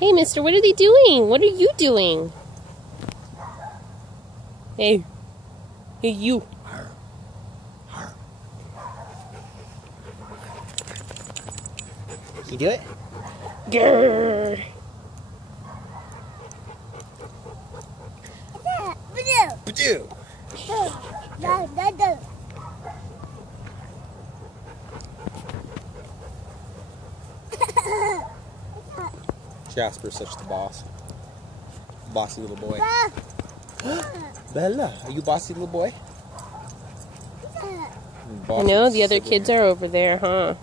Hey, mister, what are they doing? What are you doing? Hey. Hey, you. Can you do it? Grrr. Badoo! Jasper's such the boss. Bossy little boy. Bella, are you bossy little boy? I know, the other kids are over there, huh?